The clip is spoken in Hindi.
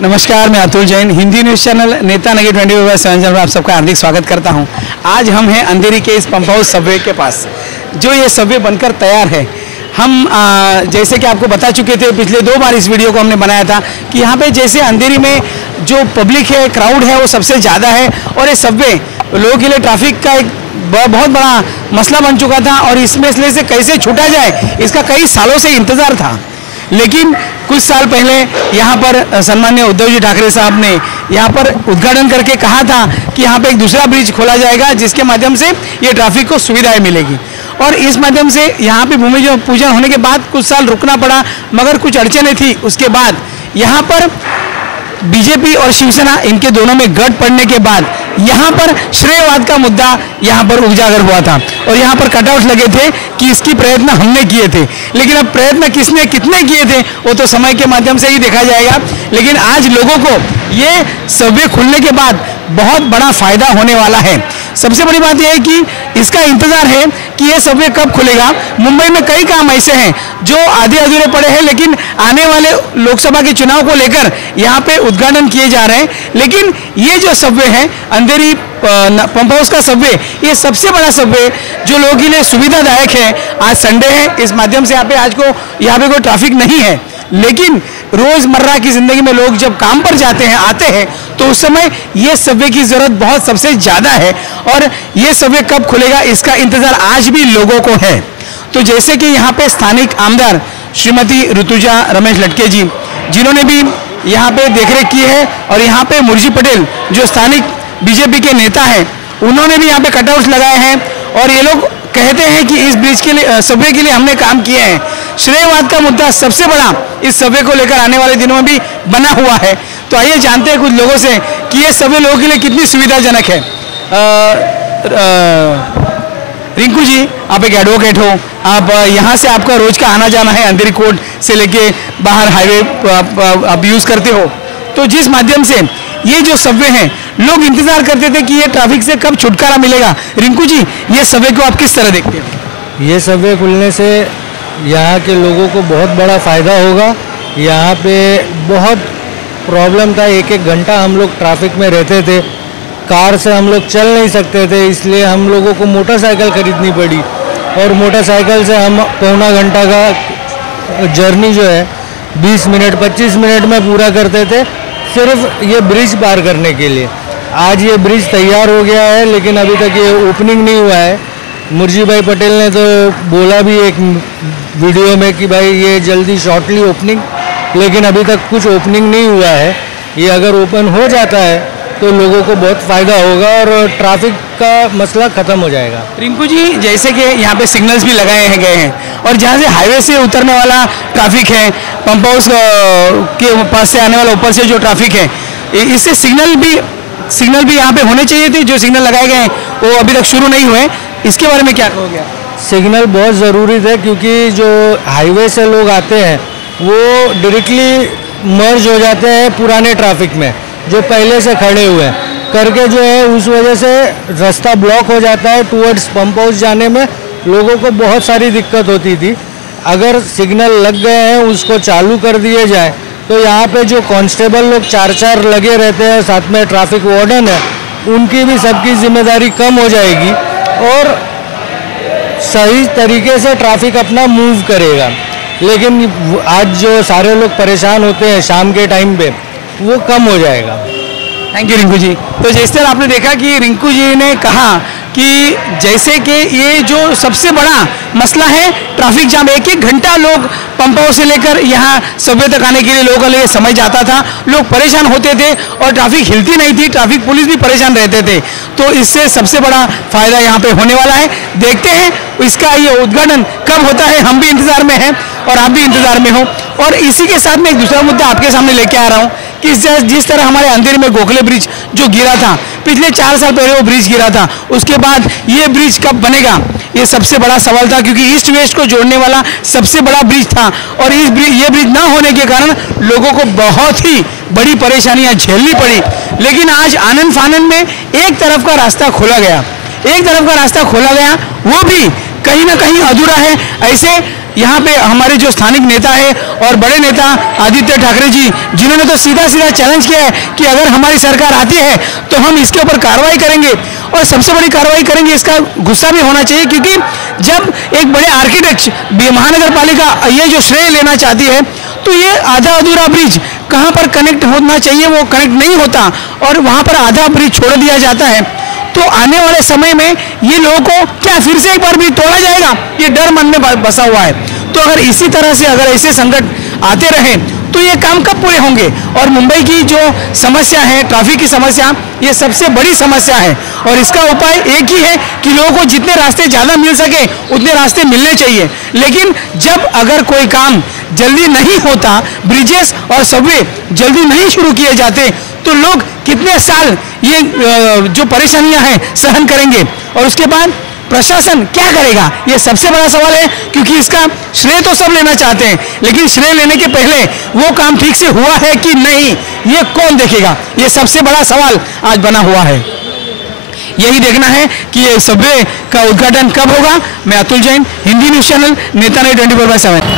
नमस्कार, मैं अतुल जैन, हिंदी न्यूज़ चैनल नेता नगी 24/7 में आप सबका हार्दिक स्वागत करता हूं। आज हम हैं अंधेरी के इस पंप हाउस सबवे के पास, जो ये सबवे बनकर तैयार है। हम जैसे कि आपको बता चुके थे, पिछले 2 बार इस वीडियो को हमने बनाया था कि यहाँ पे जैसे अंधेरी में जो पब्लिक है, क्राउड है, वो सबसे ज़्यादा है और ये सबवे लोगों के लिए ट्रैफिक का एक बहुत बड़ा मसला बन चुका था और इस मसले से कैसे छूटा जाए, इसका कई सालों से इंतज़ार था। लेकिन कुछ साल पहले यहाँ पर सम्माननीय उद्धव जी ठाकरे साहब ने यहाँ पर उद्घाटन करके कहा था कि यहाँ पे एक दूसरा ब्रिज खोला जाएगा, जिसके माध्यम से ये ट्रैफिक को सुविधाएं मिलेगी। और इस माध्यम से यहाँ पे भूमि पूजन होने के बाद कुछ साल रुकना पड़ा, मगर कुछ अड़चनें थी। उसके बाद यहाँ पर बीजेपी और शिवसेना, इनके दोनों में गठ पड़ने के बाद यहाँ पर श्रेयवाद का मुद्दा यहाँ पर उजागर हुआ था और यहाँ पर कटआउट लगे थे कि इसकी प्रयत्न हमने किए थे। लेकिन अब प्रयत्न किसने कितने किए थे वो तो समय के माध्यम से ही देखा जाएगा। लेकिन आज लोगों को ये सबवे खुलने के बाद बहुत बड़ा फायदा होने वाला है। सबसे बड़ी बात यह है कि इसका इंतजार है कि ये सबवे कब खुलेगा। मुंबई में कई काम ऐसे हैं जो आधे अधूरे पड़े हैं, लेकिन आने वाले लोकसभा के चुनाव को लेकर यहाँ पे उद्घाटन किए जा रहे हैं। लेकिन ये जो सबवे है, अंधेरी पंप हाउस का सबवे, ये सबसे बड़ा सबवे जो लोगों के लिए सुविधादायक है। आज संडे है, इस माध्यम से यहाँ पे कोई ट्रैफिक नहीं है, लेकिन रोजमर्रा की जिंदगी में लोग जब काम पर जाते हैं, आते हैं, तो उस समय ये सबवे की जरूरत बहुत सबसे ज्यादा है। और ये सबवे कब खुलेगा, इसका इंतजार आज भी लोगों को है। तो जैसे कि यहाँ पे स्थानिक आमदार श्रीमती ऋतुजा रमेश लटके जी, जिन्होंने भी यहाँ पे देखरेख की है, और यहाँ पे मुर्जी पटेल जो स्थानिक बीजेपी के नेता हैं, उन्होंने भी यहाँ पे कटआउट्स लगाए हैं। और ये लोग कहते हैं कि इस ब्रिज के लिए, सबवे के लिए हमने काम किए हैं। श्रेयवाद का मुद्दा सबसे बड़ा इस सबवे को लेकर आने वाले दिनों में भी बना हुआ है। तो आइए जानते हैं कुछ लोगों से कि ये सबवे लोगों के लिए कितनी सुविधाजनक है। रिंकू जी, आप एक एडवोकेट हो, आप यहाँ से आपका रोज का आना जाना है, अंधेरी कोर्ट से लेके बाहर हाईवे आप यूज़ करते हो, तो जिस माध्यम से ये जो सबवे हैं, लोग इंतजार करते थे कि ये ट्रैफिक से कब छुटकारा मिलेगा। रिंकू जी, ये सबवे को आप किस तरह देखते हो? ये सबवे खुलने से यहाँ के लोगों को बहुत बड़ा फ़ायदा होगा। यहाँ पे बहुत प्रॉब्लम था, 1-1 घंटा हम लोग ट्रैफिक में रहते थे, कार से हम लोग चल नहीं सकते थे, इसलिए हम लोगों को मोटरसाइकिल खरीदनी पड़ी। और मोटरसाइकिल से हम पौना घंटा का जर्नी जो है 20 मिनट 25 मिनट में पूरा करते थे, सिर्फ ये ब्रिज पार करने के लिए। आज ये ब्रिज तैयार हो गया है, लेकिन अभी तक ये ओपनिंग नहीं हुआ है। मुर्जी भाई पटेल ने तो बोला भी एक वीडियो में कि भाई ये जल्दी शॉर्टली ओपनिंग, लेकिन अभी तक कुछ ओपनिंग नहीं हुआ है। ये अगर ओपन हो जाता है तो लोगों को बहुत फ़ायदा होगा और ट्रैफिक का मसला ख़त्म हो जाएगा। रिंकू जी, जैसे कि यहाँ पे सिग्नल्स भी लगाए गए हैं और जहाँ से हाईवे से उतरने वाला ट्रैफिक है, पंप हाउस के पास से आने वाला ऊपर से जो ट्रैफिक है, इससे सिग्नल भी यहाँ पे होने चाहिए थे। जो सिग्नल लगाए गए हैं वो अभी तक शुरू नहीं हुए, इसके बारे में क्या कहोगे? सिग्नल बहुत ज़रूरी थे, क्योंकि जो हाईवे से लोग आते हैं वो डायरेक्टली मर्ज हो जाते हैं पुराने ट्रैफिक में, जो पहले से खड़े हुए हैं करके, जो है उस वजह से रास्ता ब्लॉक हो जाता है। टूवर्ड्स पंप हाउस जाने में लोगों को बहुत सारी दिक्कत होती थी। अगर सिग्नल लग गए हैं, उसको चालू कर दिए जाए, तो यहाँ पे जो कांस्टेबल लोग 4-4 लगे रहते हैं, साथ में ट्रैफिक वार्डन है, उनकी भी सबकी जिम्मेदारी कम हो जाएगी और सही तरीके से ट्रैफिक अपना मूव करेगा। लेकिन आज जो सारे लोग परेशान होते हैं शाम के टाइम पे, वो कम हो जाएगा। Thank you Rinku ji. तो जिस तरह आपने देखा कि रिंकू जी ने कहा कि जैसे कि ये जो सबसे बड़ा मसला है ट्रैफिक जाम, 1-1 घंटा लोग पंप हाउस से लेकर यहाँ सबवे तक आने के लिए लोगों के लिए समय जाता था, लोग परेशान होते थे और ट्रैफिक हिलती नहीं थी, ट्रैफिक पुलिस भी परेशान रहते थे। तो इससे सबसे बड़ा फायदा यहाँ पे होने वाला है। देखते हैं इसका ये उद्घाटन कब होता है, हम भी इंतजार में हैं और आप भी इंतजार में हो। और इसी के साथ में एक दूसरा मुद्दा आपके सामने लेके आ रहा हूँ कि जिस तरह हमारे अंधेरी में गोखले ब्रिज जो गिरा था, पिछले 4 साल पहले वो ब्रिज गिरा था, उसके बाद ये ब्रिज कब बनेगा, ये सबसे बड़ा सवाल था, क्योंकि ईस्ट वेस्ट को जोड़ने वाला सबसे बड़ा ब्रिज था। और ये ब्रिज ना होने के कारण लोगों को बहुत ही बड़ी परेशानियां झेलनी पड़ी। लेकिन आज आनन फानन में एक तरफ का रास्ता खोला गया, वो भी कहीं ना कहीं अधूरा है। ऐसे यहाँ पे हमारे जो स्थानिक नेता है और बड़े नेता आदित्य ठाकरे जी, जिन्होंने तो सीधा सीधा चैलेंज किया है कि अगर हमारी सरकार आती है तो हम इसके ऊपर कार्रवाई करेंगे और सबसे बड़ी कार्रवाई करेंगे। इसका गुस्सा भी होना चाहिए, क्योंकि जब एक बड़े आर्किटेक्ट महानगर पालिका ये जो श्रेय लेना चाहती है, तो ये आधा अधूरा ब्रिज कहाँ पर कनेक्ट होना चाहिए वो कनेक्ट नहीं होता और वहाँ पर आधा ब्रिज छोड़ दिया जाता है। तो आने वाले समय में ये लोगों को क्या फिर से एक बार भी तोड़ा जाएगा, ये डर मन में बसा हुआ है। तो अगर इसी तरह से अगर ऐसे संकट आते रहे तो ये काम कब पूरे होंगे। और मुंबई की जो समस्या है, ट्रैफिक की समस्या, ये सबसे बड़ी समस्या है और इसका उपाय एक ही है कि लोगों को जितने रास्ते ज़्यादा मिल सके उतने रास्ते मिलने चाहिए। लेकिन जब अगर कोई काम जल्दी नहीं होता, ब्रिजेस और सबवे जल्दी नहीं शुरू किए जाते, तो लोग कितने साल ये जो परेशानियां हैं सहन करेंगे और उसके बाद प्रशासन क्या करेगा, ये सबसे बड़ा सवाल है। क्योंकि इसका श्रेय तो सब लेना चाहते हैं, लेकिन श्रेय लेने के पहले वो काम ठीक से हुआ है कि नहीं, ये कौन देखेगा, ये सबसे बड़ा सवाल आज बना हुआ है। यही देखना है कि ये सबवे का उद्घाटन कब होगा। मैं अतुल जैन, हिंदी न्यूज़ चैनल नेता नहीं 24/7।